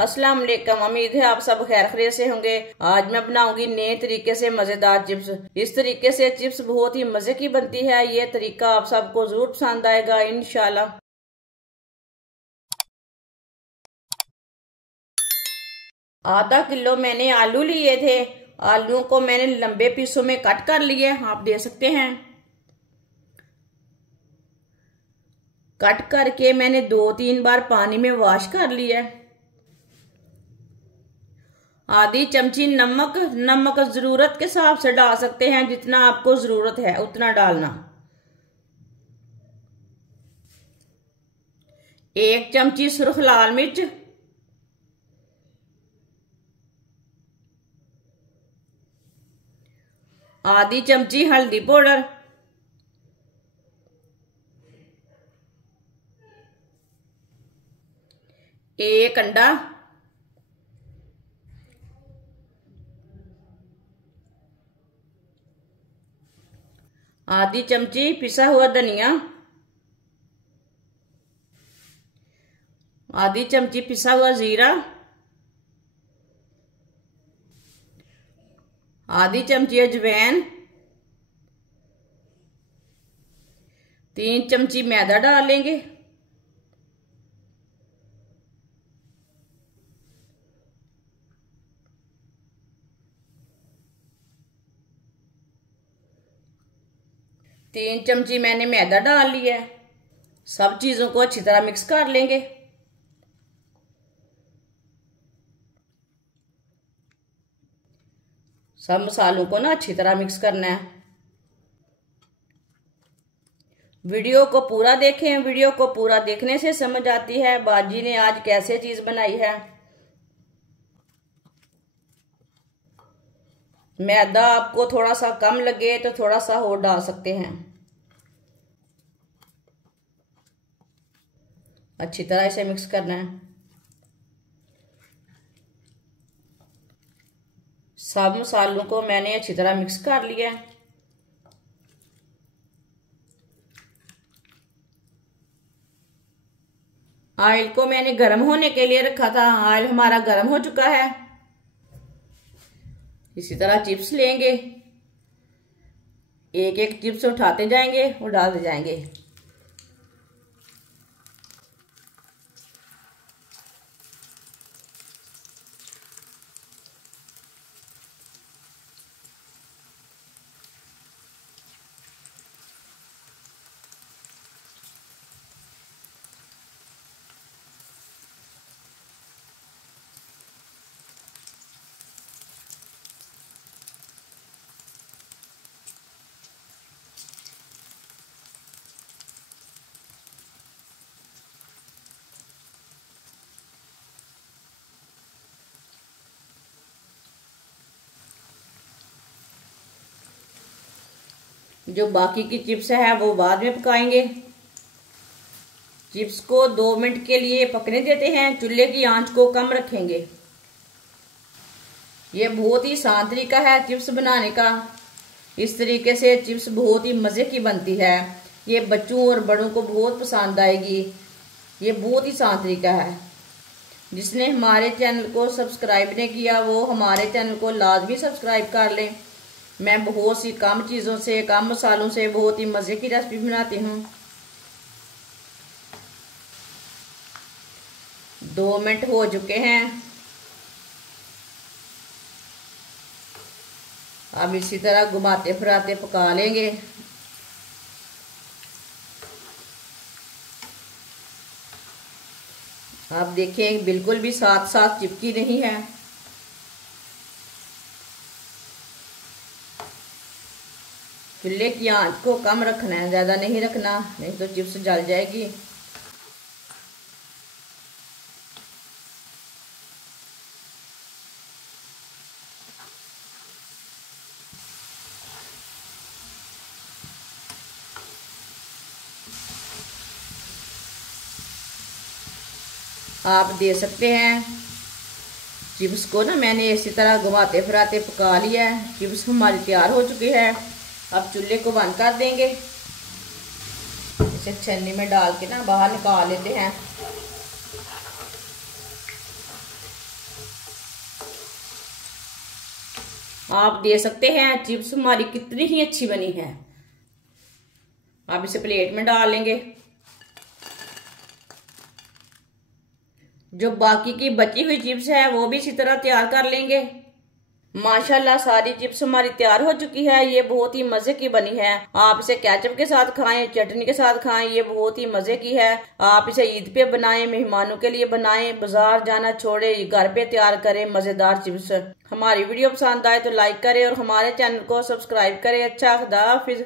अस्सलाम वालेकुम। उम्मीद है आप सब खैर खैरियत से होंगे। आज मैं बनाऊंगी नए तरीके से मजेदार चिप्स। इस तरीके से चिप्स बहुत ही मजे की बनती है। ये तरीका आप सबको जरूर पसंद आएगा इंशाल्लाह। आधा किलो मैंने आलू लिए थे। आलूओं को मैंने लंबे पीसों में कट कर लिए, आप देख सकते हैं। कट करके मैंने 2-3 बार पानी में वॉश कर लिया। आधी चमची नमक जरूरत के हिसाब से डाल सकते हैं, जितना आपको जरूरत है उतना डालना। 1 चमची सुर्ख लाल मिर्च, आधी चमची हल्दी पाउडर, एक अंडा, आधी चमची पिसा हुआ धनिया, आधी चमची पिसा हुआ जीरा, आधी चमची अजवाइन, 3 चमची मैदा डाल लेंगे, तीन चमची मैंने मैदा डाल लिया है। सब चीजों को अच्छी तरह मिक्स कर लेंगे। सब मसालों को ना अच्छी तरह मिक्स करना है। वीडियो को पूरा देखें। वीडियो को पूरा देखने से समझ आती है बाजी ने आज कैसे चीज बनाई है। मैदा आपको थोड़ा सा कम लगे तो थोड़ा सा और डाल सकते हैं। अच्छी तरह इसे मिक्स करना है। सब मसालों को मैंने अच्छी तरह मिक्स कर लिया है। ऑयल को मैंने गर्म होने के लिए रखा था। ऑयल हमारा गर्म हो चुका है। इसी तरह चिप्स लेंगे, एक एक चिप्स उठाते जाएंगे और डालते जाएंगे। जो बाकी की चिप्स है वो बाद में पकाएंगे। चिप्स को 2 मिनट के लिए पकने देते हैं। चूल्हे की आंच को कम रखेंगे। ये बहुत ही आसान तरीका है चिप्स बनाने का। इस तरीके से चिप्स बहुत ही मज़े की बनती है। ये बच्चों और बड़ों को बहुत पसंद आएगी। ये बहुत ही आसान तरीका है। जिसने हमारे चैनल को सब्सक्राइब नहीं किया वो हमारे चैनल को लाजमी सब्सक्राइब कर लें। मैं बहुत सी कम चीज़ों से, कम मसालों से बहुत ही मज़े की रेसिपी बनाती हूँ। 2 मिनट हो चुके हैं। अब इसी तरह घुमाते फिराते पका लेंगे। आप देखें बिल्कुल भी साथ साथ चिपकी नहीं है। चूल्हे की आंच को कम रखना है, ज़्यादा नहीं रखना, नहीं तो चिप्स जल जाएगी। आप दे सकते हैं चिप्स को ना मैंने इसी तरह घुमाते फिराते पका लिया है। चिप्स हमारी तैयार हो चुकी है। अब चूल्हे को बंद कर देंगे। इसे छन्नी में डाल के ना बाहर निकाल लेते हैं। आप दे सकते हैं चिप्स हमारी कितनी ही अच्छी बनी है। आप इसे प्लेट में डाल लेंगे। जो बाकी की बची हुई चिप्स है वो भी इसी तरह तैयार कर लेंगे। माशाल्लाह सारी चिप्स हमारी तैयार हो चुकी है। ये बहुत ही मजे की बनी है। आप इसे केचप के साथ खाएं, चटनी के साथ खाएं, ये बहुत ही मजे की है। आप इसे ईद पे बनाएं, मेहमानों के लिए बनाएं, बाजार जाना छोड़े, घर पे तैयार करें मजेदार चिप्स। हमारी वीडियो पसंद आए तो लाइक करें और हमारे चैनल को सब्सक्राइब करें। अच्छा, खुदा हाफिज।